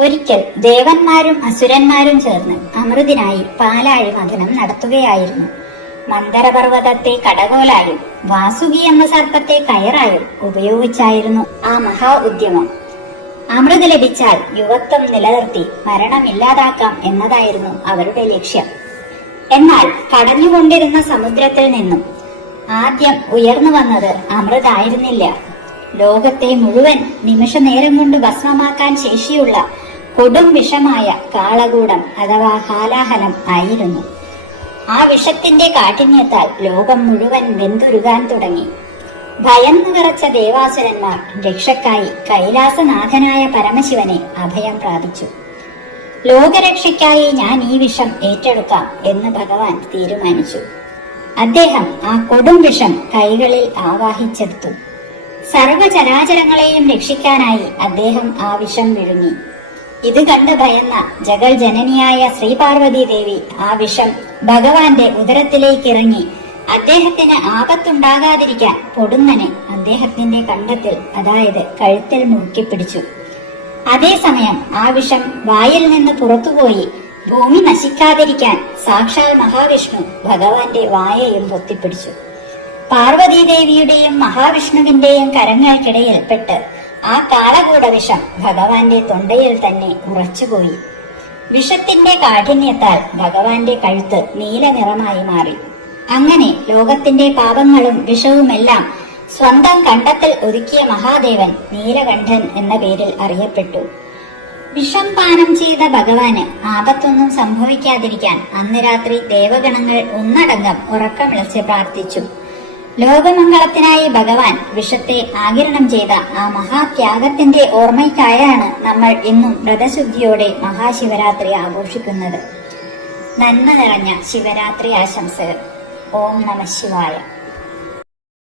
ഒരിക്കൽ ദേവന്മാരും അസുരന്മാരും ചേർന്ന് അമൃതിനായി പാലാഴി മഥനം നടത്തുകയായിരുന്നു. മന്ദരപർവ്വതത്തെ കടകോലായും വാസുകി എന്ന സർപ്പത്തെ കയറായും ഉപയോഗിച്ചായിരുന്നു ആ മഹാ ഉദ്യമം. അമൃത് ലഭിച്ചാൽ യുവത്വം നിലനിർത്തി മരണമില്ലാതാക്കാം എന്നതായിരുന്നു അവരുടെ ലക്ഷ്യം. എന്നാൽ കടഞ്ഞുകൊണ്ടിരുന്ന സമുദ്രത്തിൽ നിന്നും ആദ്യം ഉയർന്നു വന്നത് അമൃതായിരുന്നില്ല. ലോകത്തെ മുഴുവൻ നിമിഷനേരം കൊണ്ട് ഭസ്മമാക്കാൻ ശേഷിയുള്ള കൊടും വിഷമായ കാളകൂടം അഥവാ ഹാലാഹലം ആയിരുന്നു. ആ വിഷത്തിന്റെ കാഠിന്യത്താൽ ലോകം മുഴുവൻ വെന്തുരുകാൻ തുടങ്ങി. ഭയന്നു വിറച്ച ദേവാസുരന്മാർ രക്ഷക്കായി കൈലാസനാഥനായ പരമശിവനെ അഭയം പ്രാപിച്ചു. ലോകരക്ഷയ്ക്കായി ഞാൻ ഈ വിഷം ഏറ്റെടുക്കാം എന്ന് ഭഗവാൻ തീരുമാനിച്ചു. അദ്ദേഹം ആ കൊടും വിഷം കൈകളിൽ ആവാഹിച്ചെടുത്തു. സർവചരാചരങ്ങളെയും രക്ഷിക്കാനായി അദ്ദേഹം ആ വിഷം വിഴുങ്ങി. ഇത് കണ്ട് ഭയന്ന ജഗൽ ജനനിയായ ശ്രീപാർവതി ദേവി ആ വിഷം ഭഗവാന്റെ ഉദരത്തിലേക്ക് ഇറങ്ങി അദ്ദേഹത്തിന് ആപത്തുണ്ടാകാതിരിക്കാൻ പൊടുന്നനെ അദ്ദേഹത്തിന്റെ കണ്ടത്തിൽ, അതായത് കഴുത്തിൽ മുറുക്കിപ്പിടിച്ചു. അതേസമയം ആ വിഷം വായിൽ നിന്ന് പുറത്തുപോയി ഭൂമി നശിക്കാതിരിക്കാൻ സാക്ഷാൽ മഹാവിഷ്ണു ഭഗവാന്റെ വായയും പൊത്തിപ്പിടിച്ചു. പാർവതീദേവിയുടെയും മഹാവിഷ്ണുവിന്റെയും കരങ്ങൾക്കിടയിൽ പെട്ട് ആ കാളകൂട വിഷം ഭഗവാന്റെ തൊണ്ടയിൽ തന്നെ ഉറച്ചുപോയി. വിഷത്തിന്റെ കാഠിന്യത്താൽ ഭഗവാന്റെ കഴുത്ത് നീല നിറമായി മാറി. അങ്ങനെ ലോകത്തിന്റെ പാപങ്ങളും വിഷവുമെല്ലാം സ്വന്തം കണ്ടത്തിൽ ഒതുക്കിയ മഹാദേവൻ നീലകണ്ഠൻ എന്ന പേരിൽ അറിയപ്പെട്ടു. വിഷം പാനം ചെയ്ത ഭഗവാന് ആപത്തൊന്നും സംഭവിക്കാതിരിക്കാൻ അന്ന് രാത്രി ദേവഗണങ്ങൾ ഒന്നടങ്കം ഉറക്കമിളച്ച് പ്രാർത്ഥിച്ചു. ലോകമംഗളത്തിനായി ഭഗവാൻ വിഷത്തെ ആഗിരണം ചെയ്ത ആ മഹാത്യാഗത്തിന്റെ ഓർമ്മയ്ക്കായാണ് നമ്മൾ ഇന്നും വ്രതശുദ്ധിയോടെ മഹാശിവരാത്രി ആഘോഷിക്കുന്നത്. നന്മ നിറഞ്ഞ ശിവരാത്രി ആശംസകൾ. ഓം നമഃ ശിവായ.